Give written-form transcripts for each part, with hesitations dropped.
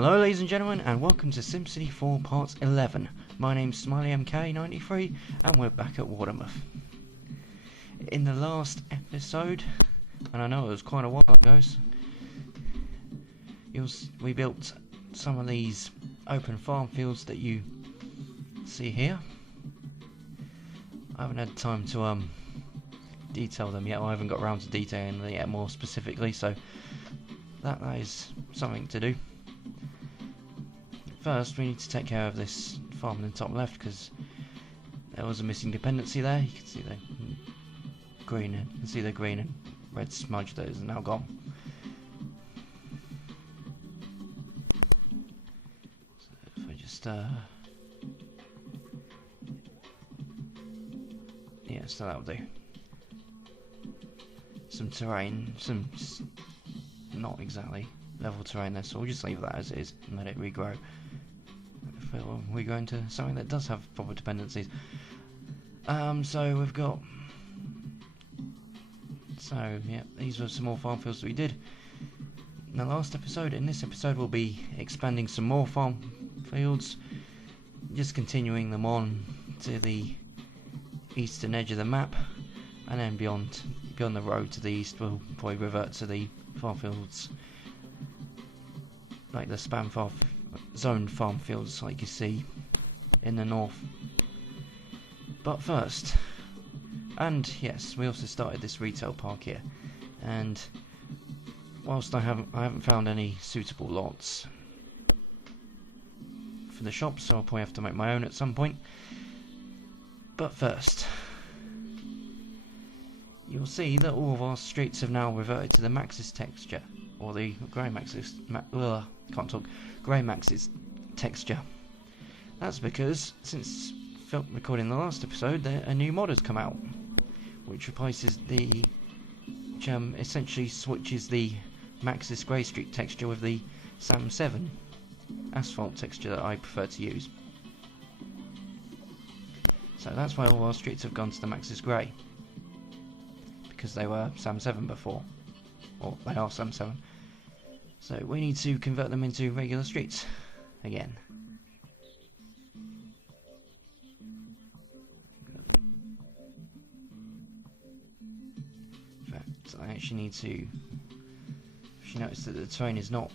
Hello ladies and gentlemen, and welcome to SimCity 4 Part 11. My name's SmileyMK93 and we're back at Watermouth. In the last episode, and I know it was quite a while ago, we built some of these open farm fields that you see here. I haven't had time to detail them yet. I haven't got around to detailing them yet more specifically, so that is something to do. First, we need to take care of this farm in the top left because there was a missing dependency there. You can see the green and red smudge that is now gone. So if we just yeah, so that'll do. Some terrain, not exactly level terrain there, so we'll just leave that as it is and let it regrow. We go into something that does have proper dependencies. So we've got. So yeah, these were some more farm fields that we did in the last episode. In this episode, we'll be expanding some more farm fields, just continuing them on to the eastern edge of the map, and then beyond the road to the east, we'll probably revert to the farm fields, like the spam farm. Zoned farm fields like you see in the north. But first, and yes, we also started this retail park here, and whilst I haven't found any suitable lots for the shops, so I'll probably have to make my own at some point. But first, you'll see that all of our streets have now reverted to the Maxis texture, or the grey Maxis. Grey Maxis texture. That's because since recording the last episode, a new mod has come out, which replaces which essentially switches the Maxis Gray Street texture with the SAM-7 Asphalt texture that I prefer to use. So that's why all our streets have gone to the Maxis Gray, because they were SAM-7 before, or they are SAM-7. So we need to convert them into regular streets again. In fact, I actually need to. If you notice that the terrain is not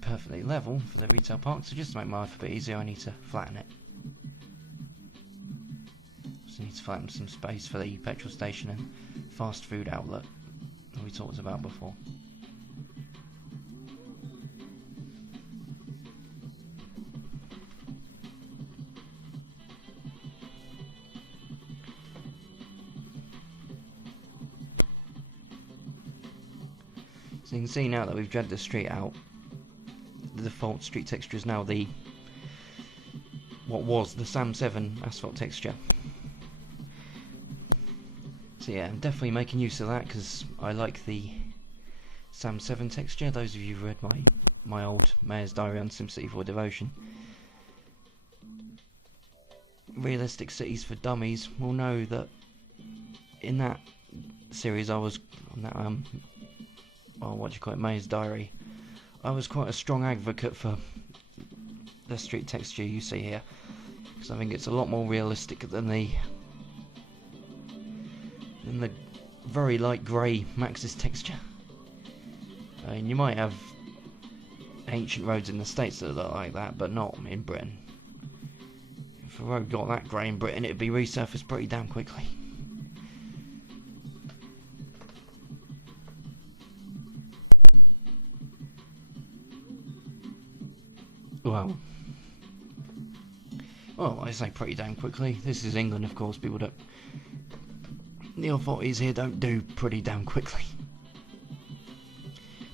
perfectly level for the retail park, so just to make my life a bit easier, I need to flatten it. So I need to flatten some space for the petrol station and fast food outlet that we talked about before. So you can see now that we've dragged the street out, the default street texture is now what was the SAM-7 asphalt texture. So yeah, I'm definitely making use of that because I like the SAM-7 texture. Those of you who've read my old Mayor's Diary on SimCity 4 Devotion, Realistic Cities for Dummies, will know that in that series I was on that Mayor's Diary, I was quite a strong advocate for the street texture you see here, because I think it's a lot more realistic than the very light grey Maxis texture. I mean, you might have ancient roads in the States that look like that, but not in Britain. If a road got that grey in Britain, it'd be resurfaced pretty damn quickly. Well, I say pretty damn quickly. This is England, of course. People don't. The authorities here don't do pretty damn quickly.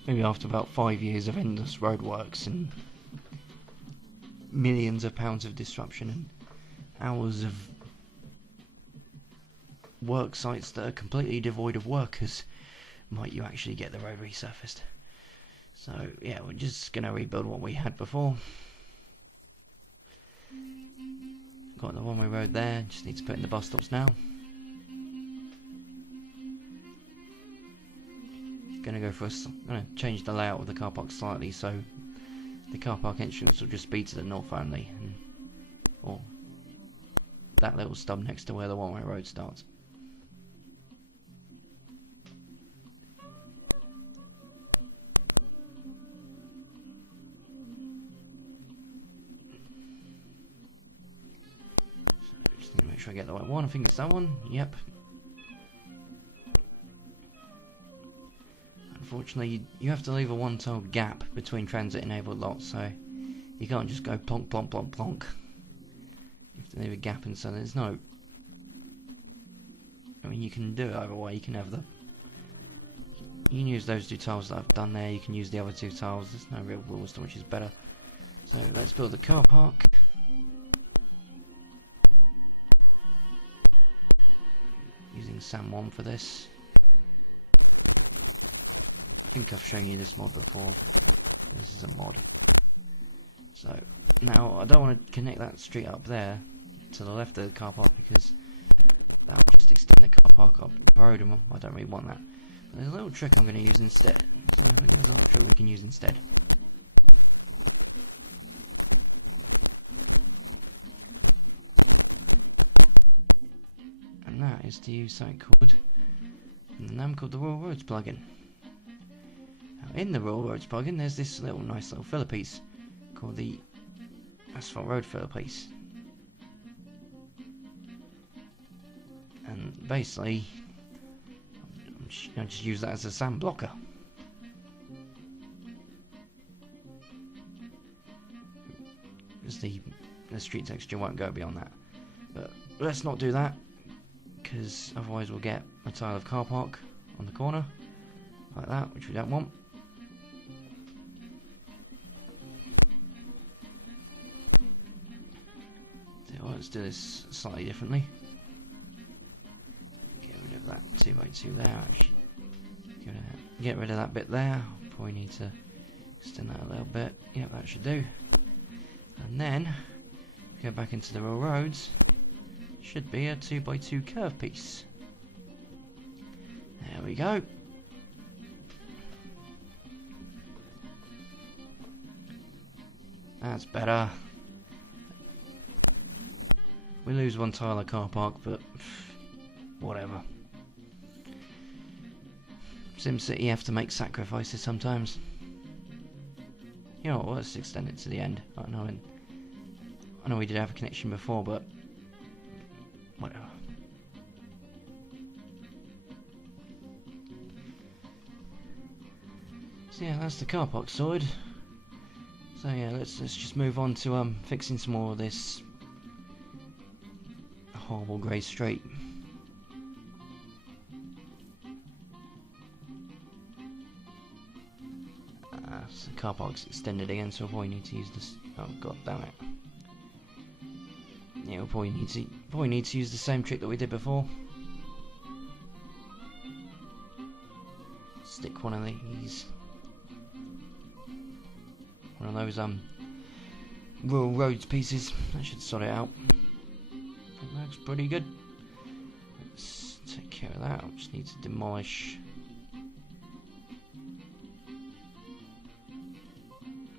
Maybe after about 5 years of endless roadworks and millions of pounds of disruption and hours of work sites that are completely devoid of workers, might you actually get the road resurfaced. So yeah, we're just going to rebuild what we had before. Got the one-way road there, just need to put in the bus stops now. Gonna change the layout of the car park slightly, so the car park entrance will just be to the north only, or that little stub next to where the one-way road starts. Just make sure I get the right one. I think it's that one. Yep. Unfortunately, you have to leave a one-tile gap between transit-enabled lots, so you can't just go plonk, plonk, plonk, plonk. You have to leave a gap in, so there's no... I mean, you can do it either way. You can have the... You can use those two tiles that I've done there. You can use the other two tiles. There's no real rules to which is better. So let's build the car. Using SAM-1 for this. So now I don't want to connect that street up there to the left of the car park because road, I don't really want that. There's a little trick I'm going to use instead. I can use instead. NAM called the Rural Roads plugin. Now in the Rural Roads plugin there's this nice little filler piece called the Asphalt Road filler piece. And basically I just use that as a SAM blocker. Because the street texture won't go beyond that. But let's not do that, because otherwise we'll get a tile of car park on the corner, like that, which we don't want. So let's do this slightly differently. That 2x2 there. Get rid of that bit there. Probably need to extend that a little bit. Yeah, that should do. And then go back into the rural roads. Should be a 2x2 curve piece. There we go. That's better. We lose one tile of car park, but whatever. SimCity have to make sacrifices sometimes. You know what, let's extend it to the end. I know we did have a connection before, but whatever. So yeah, that's the car park sorted. So yeah, let's just move on to fixing some more of this horrible grey street. So the car park's extended again, so we'll probably need to use this. Oh god damn it! Yeah, we'll probably need to use the same trick that we did before. Stick one of these, one of those rural roads pieces. That should sort it out. That looks pretty good. Let's take care of that. I just need to demolish.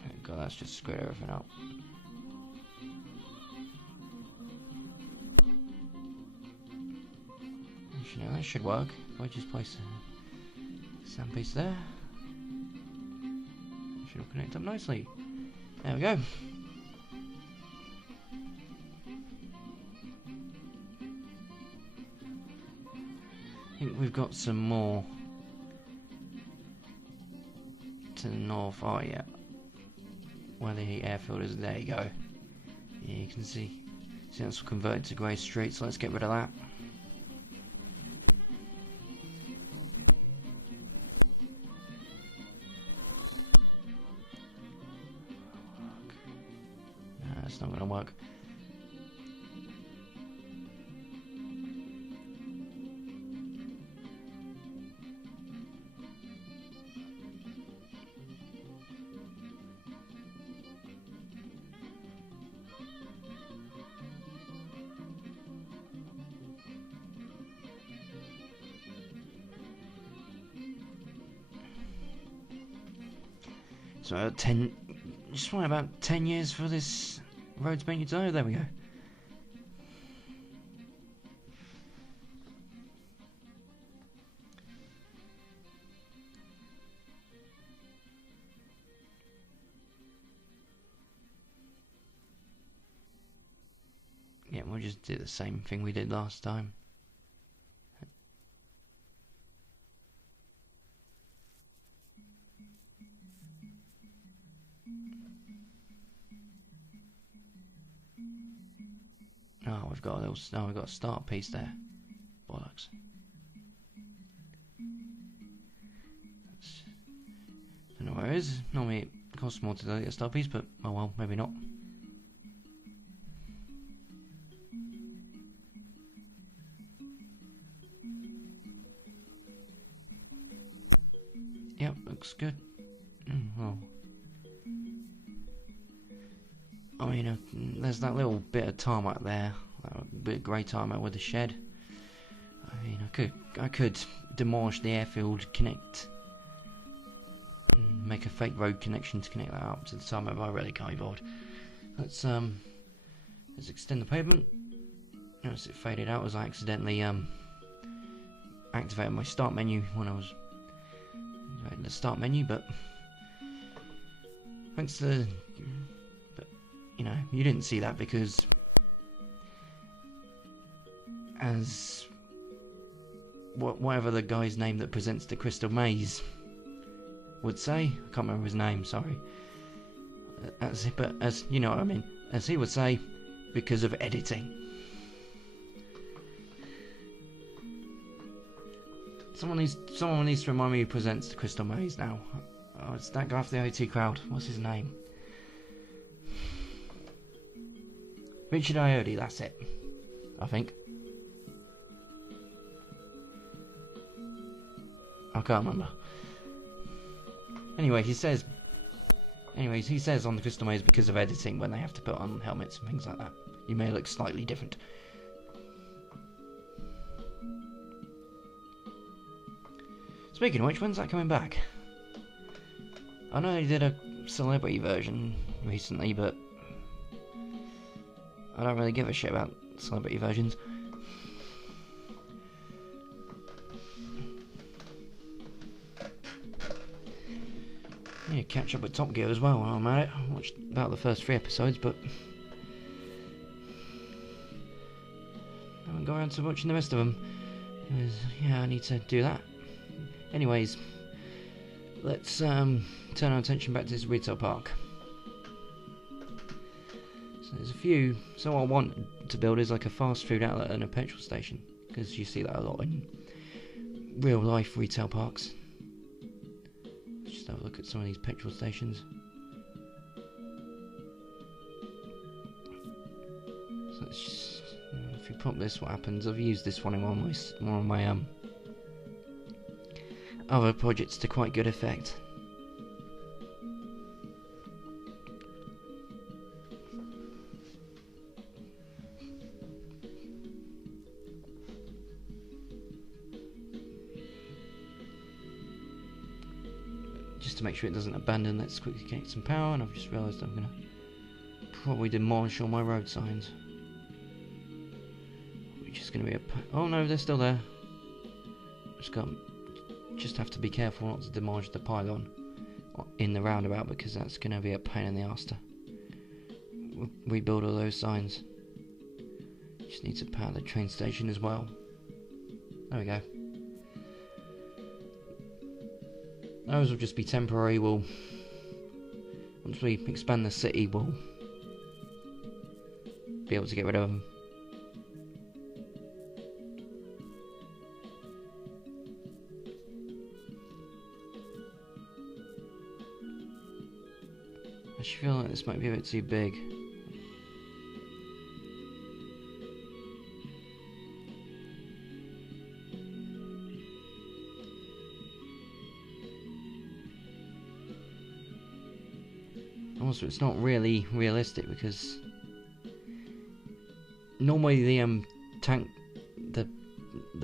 Oh god, that's just screwed everything up. Actually, no, that should work. If I just place a sand piece there, it should all connect up nicely. There we go. I think we've got some more to the north. Oh yeah, where the airfield is. There you go. Yeah, you can see that's converted to grey street, so let's get rid of that. No, it's not going to work. So 10 just want about 10 years for this road to be painted. Oh, there we go. Yeah, we'll just do the same thing we did last time. Oh, we've got a little. Oh, we've got a start piece there. Bollocks. Don't know where it is. Normally it costs more to delete a start piece, but oh well, maybe not. Yep, looks good. Well, I mean, there's that little bit of tarmac there, a bit of grey tarmac with the shed. I mean, I could demolish the airfield, connect, make a fake road connection to connect that up to the tarmac, but I really can't be bothered. Let's extend the pavement. Notice it faded out as I accidentally activated my start menu when I was in the start menu, but thanks to you know, you didn't see that because, as whatever the guy's name that presents the Crystal Maze would say, I can't remember his name, sorry. But as you know what I mean, as he would say, because of editing. Someone needs to remind me who presents the Crystal Maze now. Oh, it's that guy for the OT crowd. What's his name? Richard Iodi, that's it. I think. I can't remember. Anyways, he says on the Crystal Maze because of editing when they have to put on helmets and things like that. You may look slightly different. Speaking of which, when's that coming back? I know they did a celebrity version recently, but I don't really give a shit about celebrity versions. Yeah, catch up with Top Gear as well while I'm at it. I watched about the first 3 episodes, but I haven't got around to watching the rest of them. Yeah, I need to do that. Anyways, let's turn our attention back to this retail park. So there's a few. So what I want to build is like a fast food outlet and a petrol station, because you see that a lot in real life retail parks. Let's just have a look at some of these petrol stations. So let's just, if you pop this, what happens? I've used this one in one of my other projects to quite good effect. Just to make sure it doesn't abandon, let's quickly connect some power, and I've just realised I'm going to probably demolish all my road signs. Which is going to be a... oh no, they're still there. Just have to be careful not to demolish the pylon in the roundabout, because that's going to be a pain in the arse to rebuild all those signs. Just need to power the train station as well. There we go. Those will just be temporary. Once we expand the city, we'll be able to get rid of them. I just feel like this might be a bit too big. Also, it's not really realistic, because normally the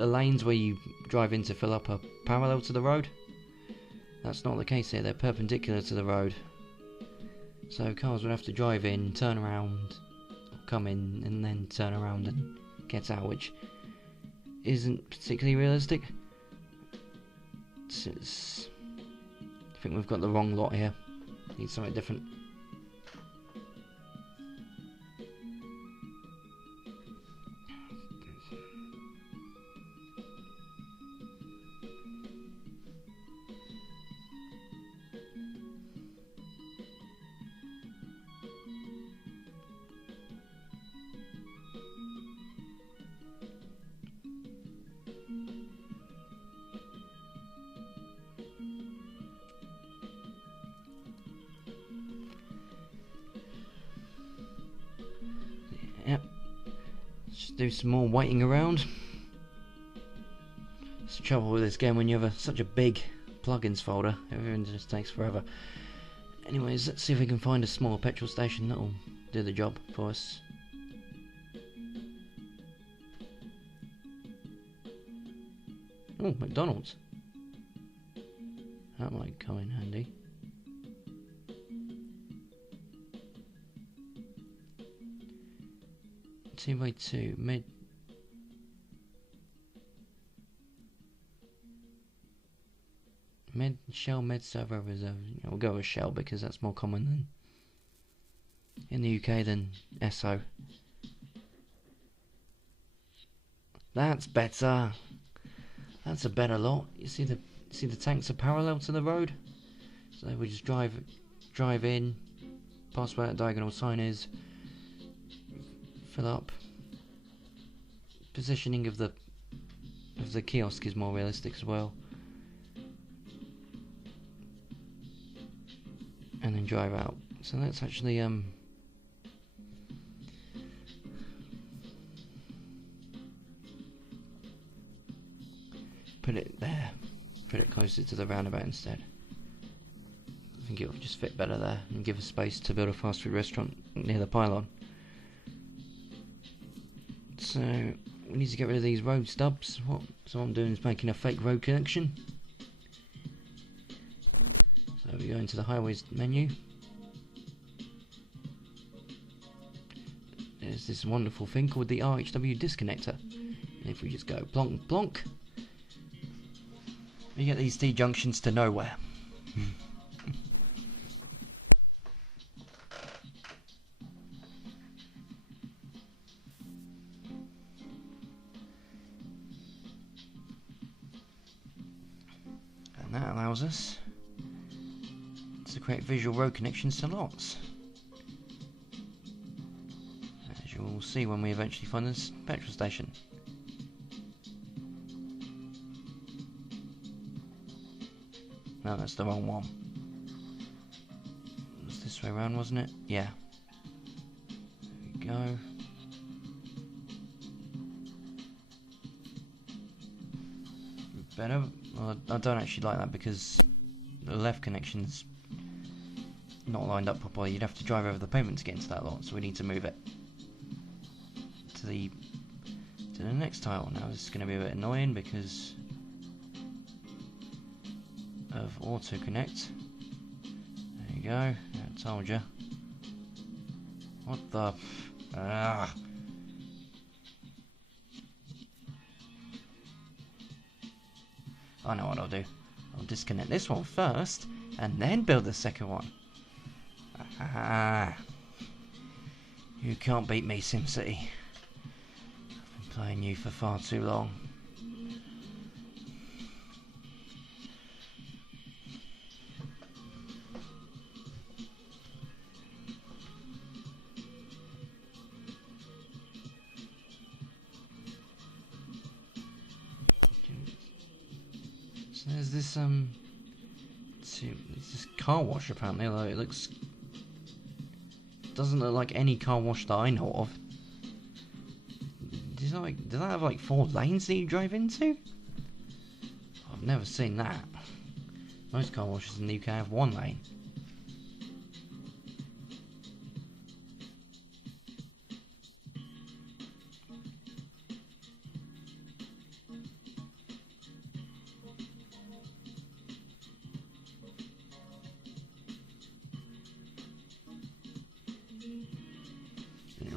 lanes where you drive in to fill up are parallel to the road. That's not the case here. They're perpendicular to the road. So cars would have to drive in, turn around, come in, and then turn around and get out, which isn't particularly realistic. I think we've got the wrong lot here. Need something different. Yep. Just do some more waiting around. It's the trouble with this game when you have such a big plugins folder. Everything just takes forever. Anyways, let's see if we can find a small petrol station that'll do the job for us. Oh, McDonald's. That might come in handy. Two by two Shell Servo Reserve. We'll go with Shell because that's more common than in the UK than SO. That's better. That's a better lot. You see the tanks are parallel to the road, so we just drive in, past where that diagonal sign is, fill up. Positioning of the kiosk is more realistic as well, and then drive out. So let's actually put it there. Put it closer to the roundabout instead. I think it will just fit better there and give us space to build a fast food restaurant near the pylon. So we need to get rid of these road stubs. So what I'm doing is making a fake road connection. So we go into the highways menu. There's this wonderful thing called the RHW disconnector. And if we just go plonk plonk, we get these T-junctions to nowhere. And that allows us to create visual road connections to lots. As you will see when we eventually find this petrol station. No, that's the wrong one. It was this way around, wasn't it? Yeah. There we go. Better. Well, I don't actually like that because the left connection's not lined up properly. You'd have to drive over the pavement to get into that lot, so we need to move it to the next tile. Now this is going to be a bit annoying because of auto connect. There you go. I told you. What the I know what I'll do. I'll disconnect this one first and then build the second one. You can't beat me, SimCity. I've been playing you for far too long. There's this car wash apparently, although it doesn't look like any car wash that I know of. Does that have like 4 lanes that you drive into? I've never seen that. Most car washes in the UK have 1 lane.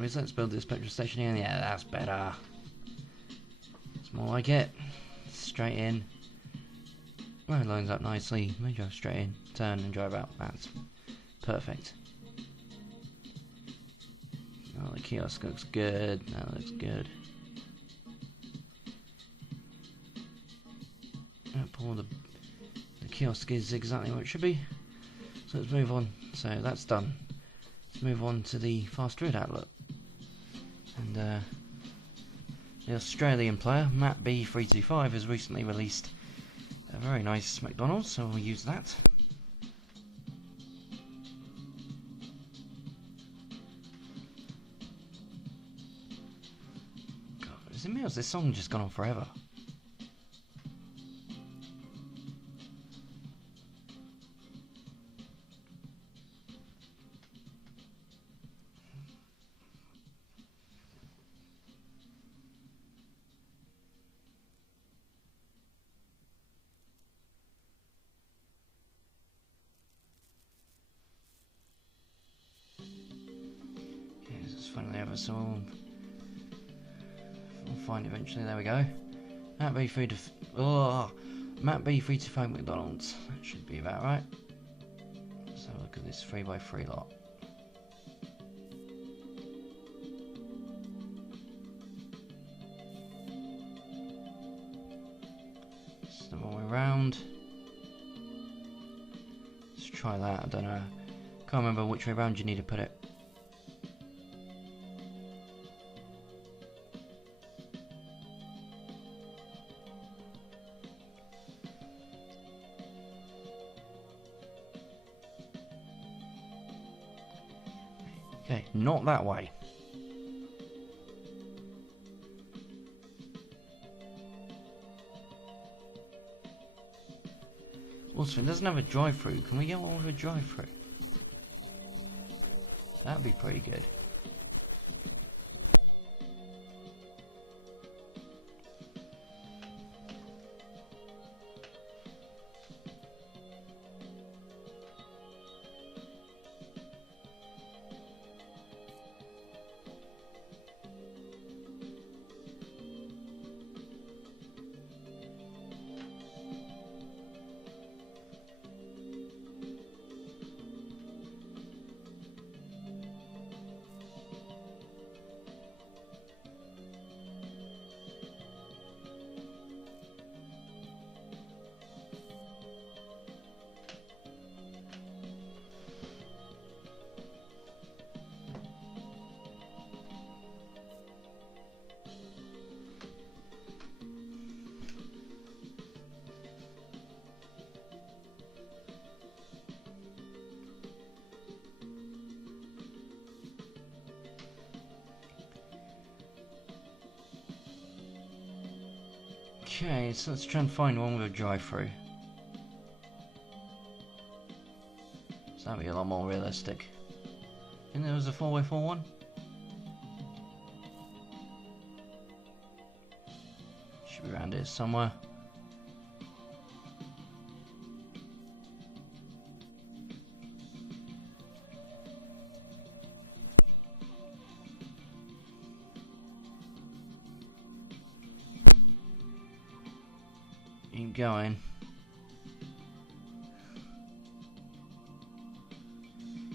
is let's build this petrol station here. Yeah, that's better. It's more like it. Straight in. Road lines up nicely. We drive straight in, turn and drive out. That's perfect. Oh, the kiosk looks good. That looks good. All the kiosk is exactly what it should be. So let's move on. So that's done. Let's move on to the fast food outlet. And the Australian player, Matt B325, has recently released a very nice McDonald's, so we'll use that. God, is it me or has this song just gone on forever? Finally ever, so we'll find it eventually. There we go. Matt B325 McDonald's. That should be about right. Let's have a look at this 3x3 lot. It's the wrong way round. Let's try that. I don't know. Can't remember which way round you need to put it. Okay, not that way. Also, it doesn't have a drive-through. Can we get one with a drive-through? That'd be pretty good. Okay, so let's try and find one with a drive-through. So that'd be a lot more realistic. And there was a 4x4 one? Should be around here somewhere. Keep going.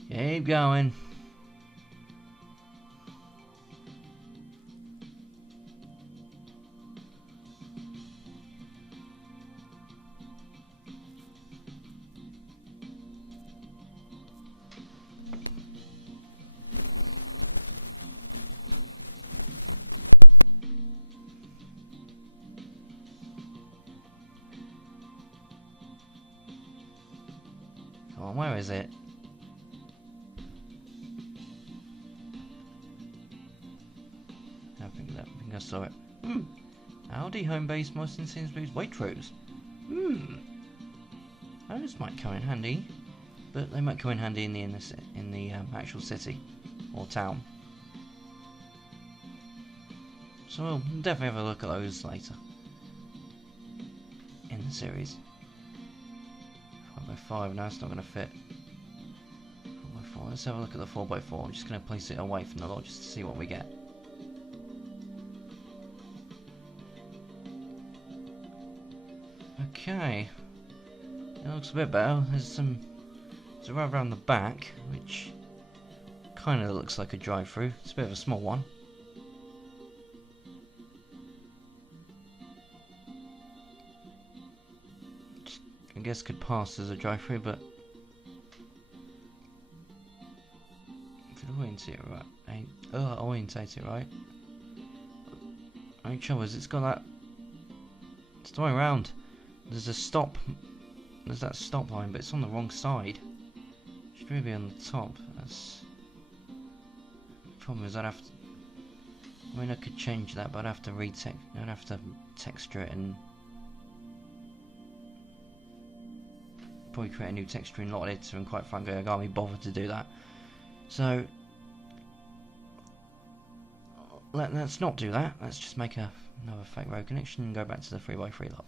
Keep going. Oh, where is it? I think I saw it. Aldi home base must in Sainsbury's Waitrose. Those might come in handy, but they might come in handy in the actual city or town. So we'll definitely have a look at those later in the series. 5x5, now it's not going to fit. 4x4 let's have a look at the 4x4. I'm just going to place it away from the lot just to see what we get. Okay, it looks a bit better. There's a road around the back, which kind of looks like a drive-through. It's a bit of a small one. I guess could pass as a drive-through, but if you orientate it right, orientate it right. Only trouble is it's got that. It's the way around. There's a stop. There's that stop line, but it's on the wrong side. It should really be on the top. That's the problem. Is I'd have to. I mean, I could change that, but I'd have to I'd have to texture it and probably create a new texture in lot editor. And quite frankly, I can't be bothered to do that. So let's not do that. Let's just make another fake road connection and go back to the 3x3 lot.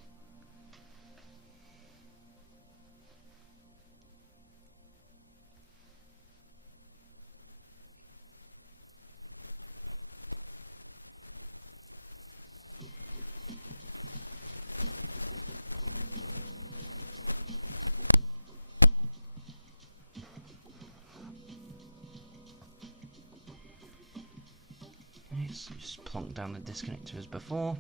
Just plonk down the disconnector as before.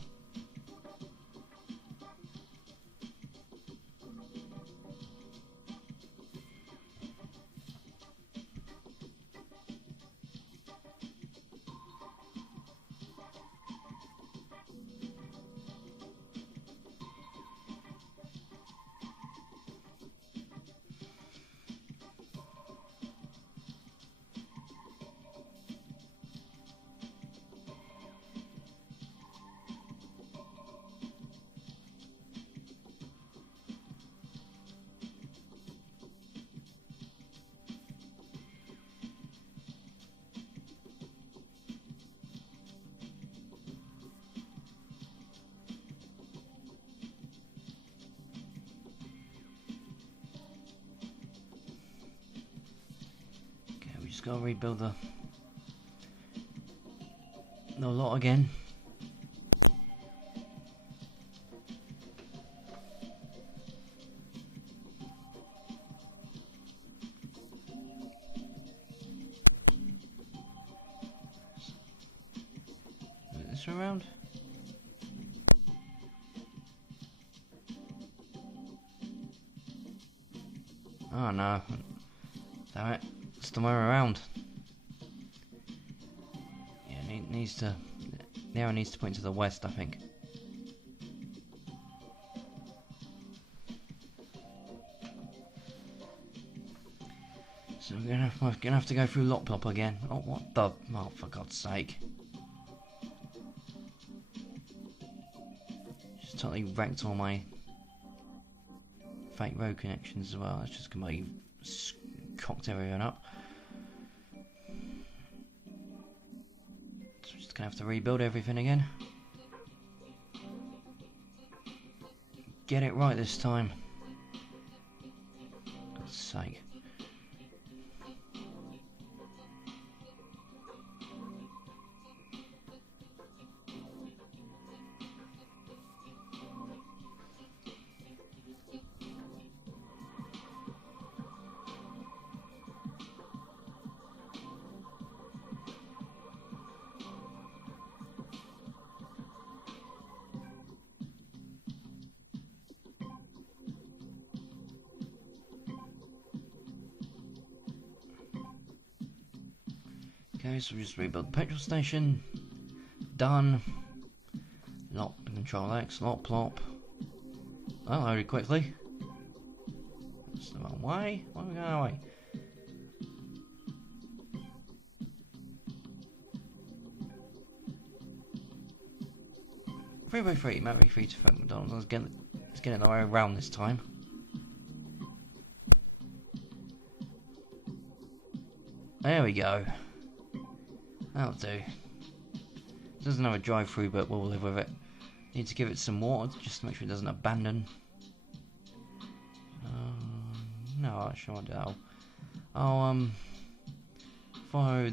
Gotta rebuild the lot again. Is this around? Oh no. Damn it. It's the way around. Yeah, it needs to. The arrow needs to point to the west, I think. So we're gonna have to go through Ploppable again. Oh, what the? Oh, for God's sake! Just totally wrecked all my fake road connections as well. It's just completely cocked everyone up. So we're just gonna have to rebuild everything again. Get it right this time. For God's sake. Okay, so we just rebuild the petrol station. Done. Lot control X, lot plop. Oh, loaded quickly. It's the wrong way. Why are we going away? Three by three, might be 3 to 5 McDonald's. Let's get it the way around this time. There we go. That'll do. Doesn't have a drive-through, but we'll live with it. Need to give it some water just to make sure it doesn't abandon. No, actually I won't do that. I'll follow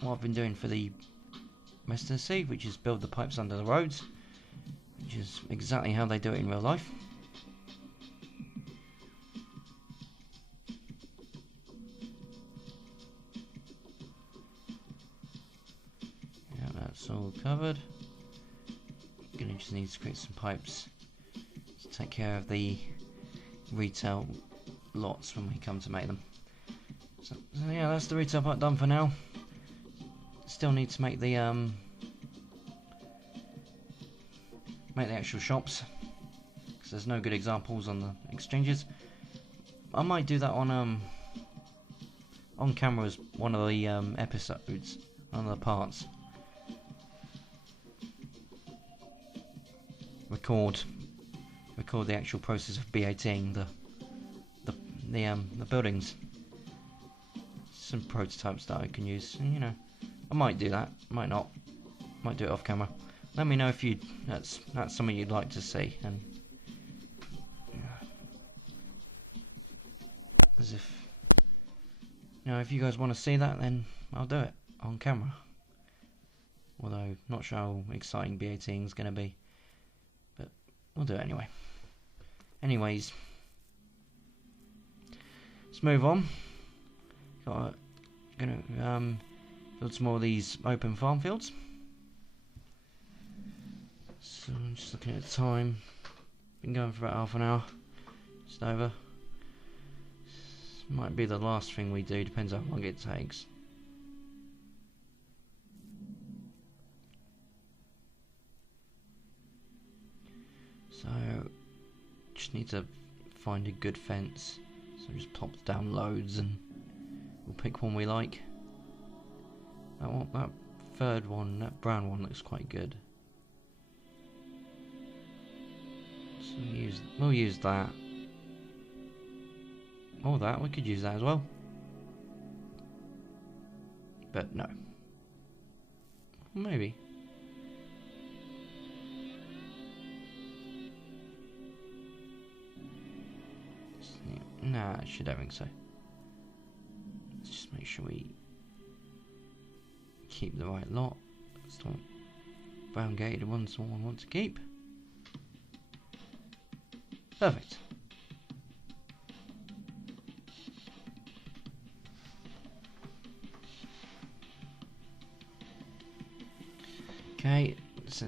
what I've been doing for the rest of the sea, which is build the pipes under the roads, which is exactly how they do it in real life. Yeah, that's all covered. Gonna just need to create some pipes to take care of the retail lots when we come to make them. So yeah, that's the retail part done for now. Still need to make the actual shops, because there's no good examples on the exchanges. I might do that on camera as one of the episodes, one of the parts. Record the actual process of BATing the buildings. Some prototypes that I can use. And, you know, I might do that, might not, might do it off camera. Let me know if that's something you'd like to see. And as if if you guys want to see that, then I'll do it on camera. Although not sure how exciting BATing is going to be, but we'll do it anyway. Anyways, let's move on. Gonna build some more of these open farm fields. So I'm just looking at the time. Been going for about half an hour. Just over. This might be the last thing we do, depends how long it takes. So just need to find a good fence. So just plop down loads and we'll pick one we like. That third one, that brown one, looks quite good. So we'll use that. Or that, we could use that as well. But no. Maybe. Nah, I don't think so. Let's just make sure we keep the right lot. That's not brown gated ones I want to keep. Perfect. Okay, so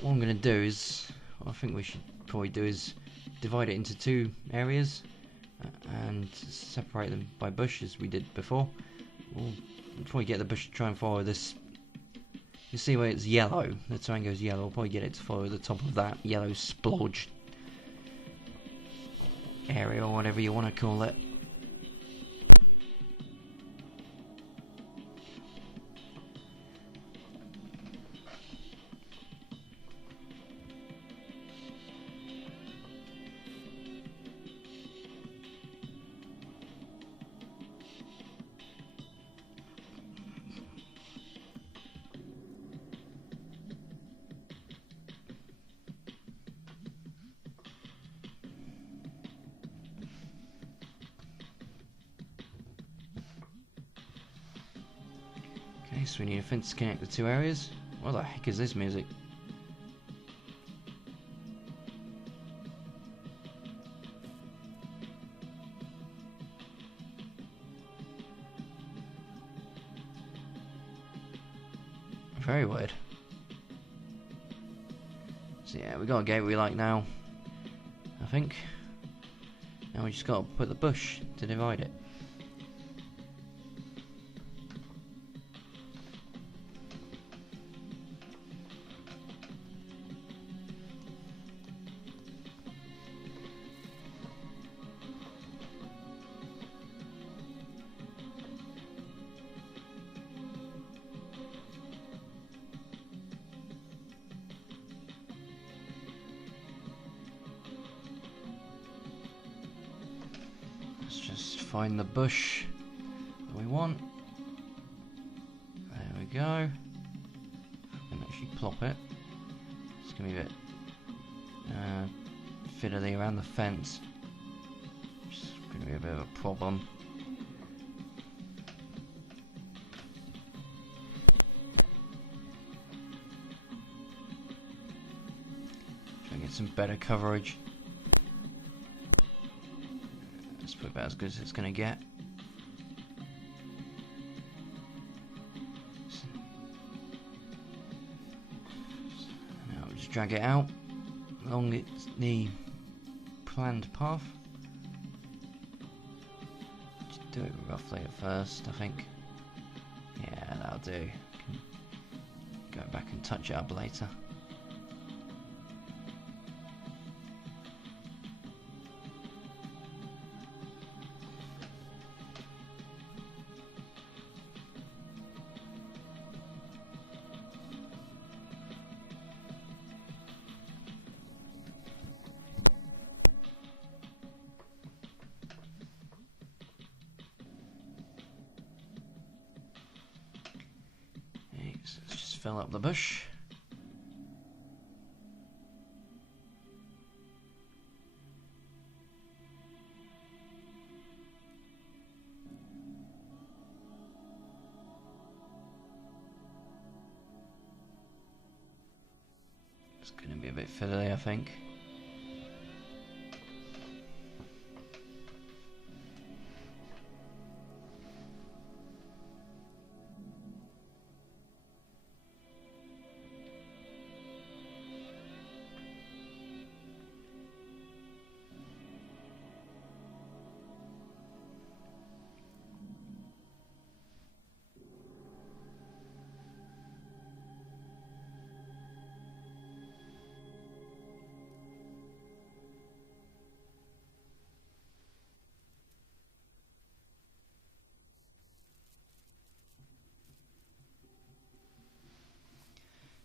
what I'm going to do is, what I think we should probably do is divide it into two areas and separate them by bush as we did before. We'll probably get the bush to try and follow this. You see where it's yellow, the terrain goes yellow, we'll probably get it to follow the top of that yellow splodge area or whatever you want to call it. So we need a fence to connect the two areas. What the heck is this music? Very weird. So yeah, we got a gate we like now, I think. Now we just got to put the bush to divide it. Find the bush that we want. There we go. I can actually plop it. It's going to be a bit fiddly around the fence. It's going to be a bit of a problem. some better coverage. That's about as good as it's going to get. Now we'll just drag it out along the planned path. Just do it roughly at first, I think. Yeah, that'll do. Go back and touch it up later. Let's just fill up the bush. It's going to be a bit fiddly, I think.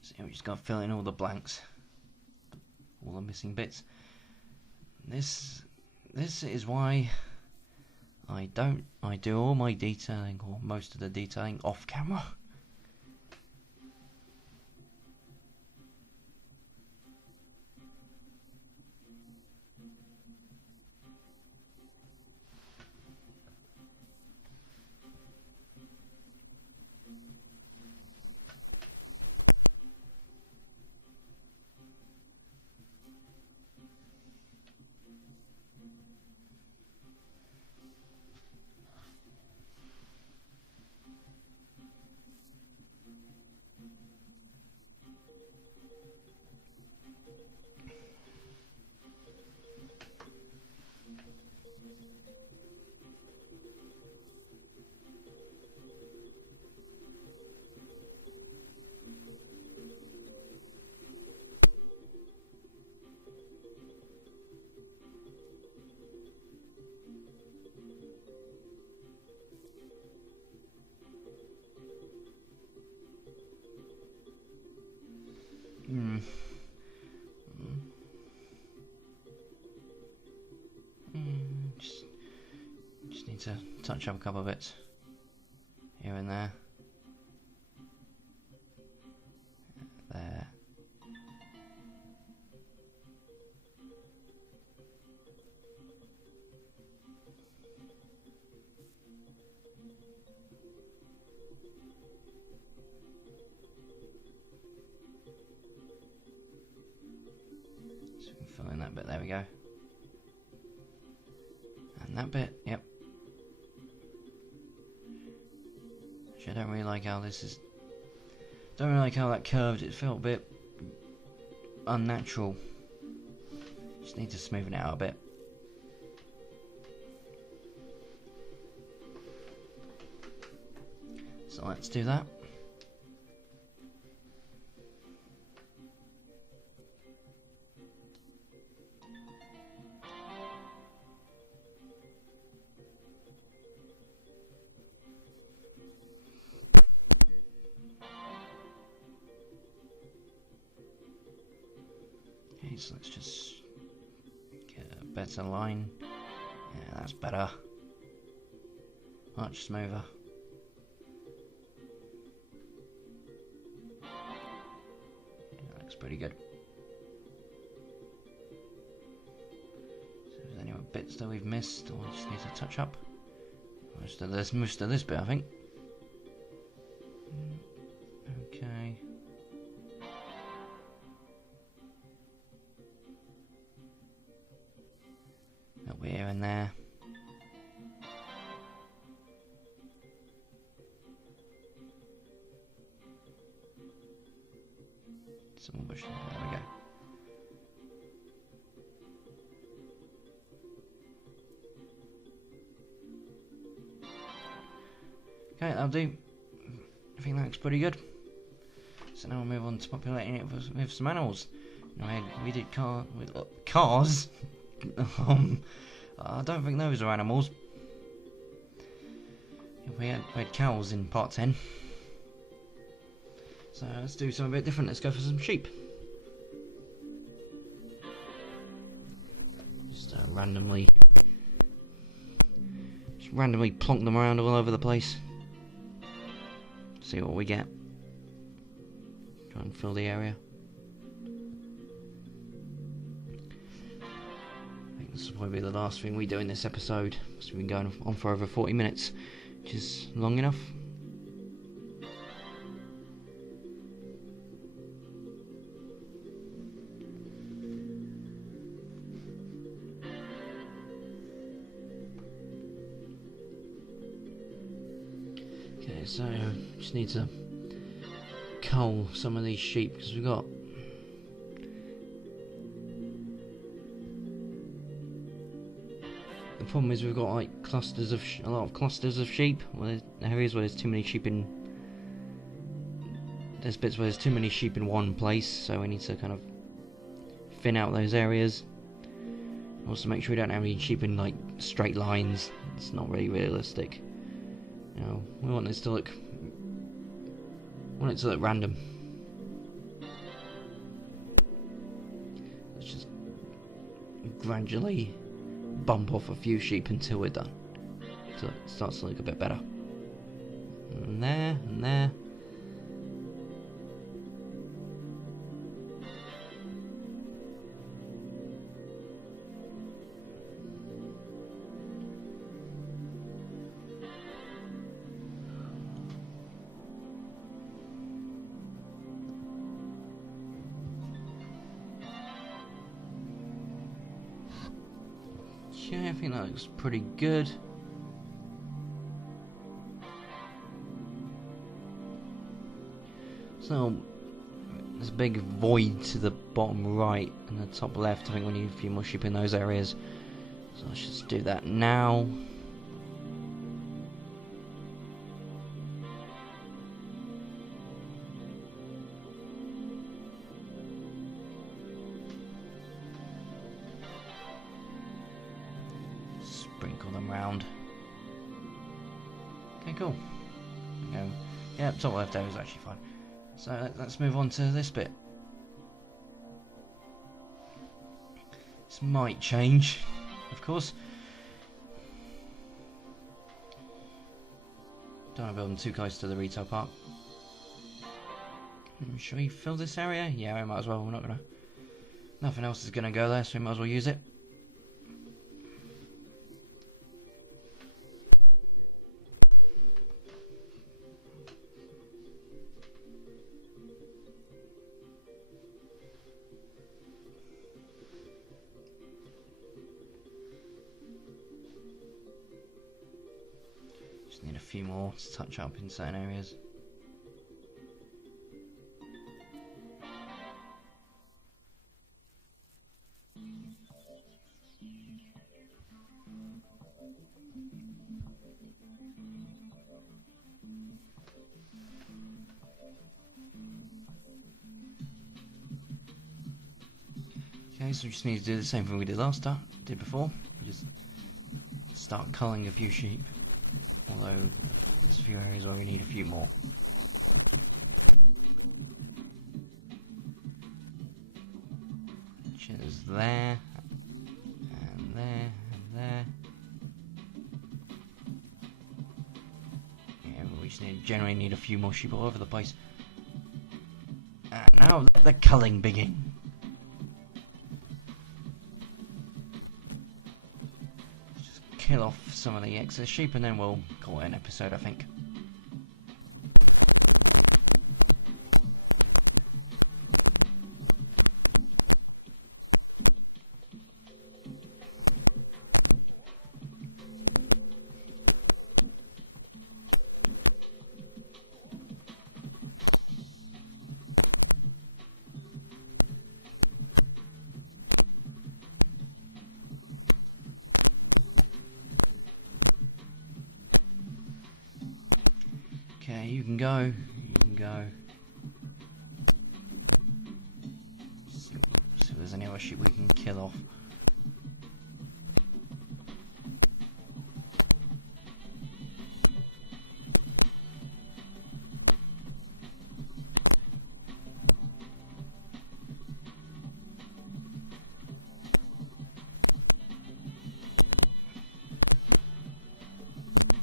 So we just got to fill in all the blanks, all the missing bits. This is why I do all my detailing, or most of the detailing, off camera. Just need to touch up a couple of bits here and there. There. So we can fill in that bit, there we go. And that bit, yep. Which I don't really like how this is. Don't really like how that curved. It felt a bit unnatural. Just need to smoothen it out a bit. So let's do that. So let's just get a better line. Yeah, that's better. Much smoother. That looks pretty good. So if there's any more bits that we've missed, or we just need to touch up. Most of this bit, I think. Okay. in there. Some bush. There we go. Okay, that'll do. I think that looks pretty good. So now we'll move on to populating it with some animals. We did cars. I don't think those are animals. We had cows in part 10. So let's do something a bit different. Let's go for some sheep. Just randomly plonk them around all over the place. See what we get. Try and fill the area. I think this will probably be the last thing we do in this episode. So we've been going on for over 40 minutes, which is long enough. Okay, so just need to cull some of these sheep because we've got the problem is we've got like a lot of clusters of sheep. Well, there's areas where there's too many sheep in. There's bits where there's too many sheep in one place, so we need to kind of thin out those areas. Also, make sure we don't have any sheep in like straight lines. It's not really realistic. You know, we want this to look. We want it to look random. Let's just gradually bump off a few sheep until we're done, so it starts to look a bit better. And there, and there. Okay, I think that looks pretty good. So there's a big void to the bottom right and the top left. I think we need a few more sheep in those areas. So let's just do that now. Sprinkle them round. Okay, cool. Yeah, top left there is actually fine. So let's move on to this bit. This might change, of course. Don't want to build them too close to the retail park. Should we fill this area? Yeah, we might as well. We're not gonna. Nothing else is gonna go there, so we might as well use it. Need a few more to touch up in certain areas. Okay, so we just need to do the same thing we did before. Start culling a few sheep. you can go. You can go. See if there's any other sheep we can kill off.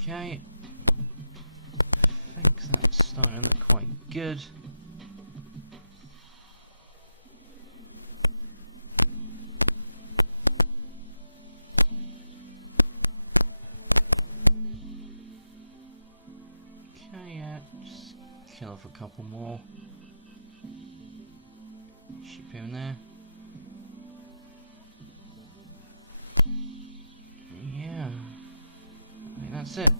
Okay, I think that's starting to look quite good. Okay, yeah, just kill off a couple more. Sheep here and there. Yeah, I think that's it. I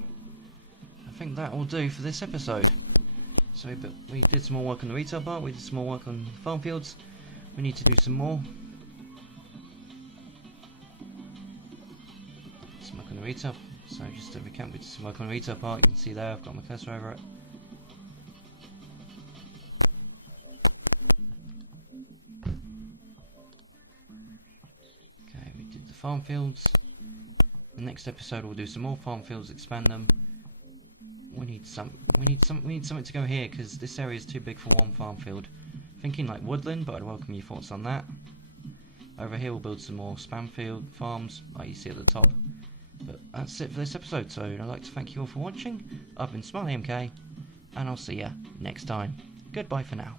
think that will do for this episode. So we did some more work on the retail part, we did some more work on farm fields. We need to do some more. Some work on the retail. So just to recap, we did some work on the retail part. You can see there, I've got my cursor over it. Okay, we did the farm fields. The next episode we'll do some more farm fields, expand them. We need something to go here because this area is too big for one farm field. Thinking like woodland, but I'd welcome your thoughts on that. Over here we'll build some more spam field farms, like you see at the top. But that's it for this episode, so I'd like to thank you all for watching. I've been Smiley MK, and I'll see ya next time. Goodbye for now.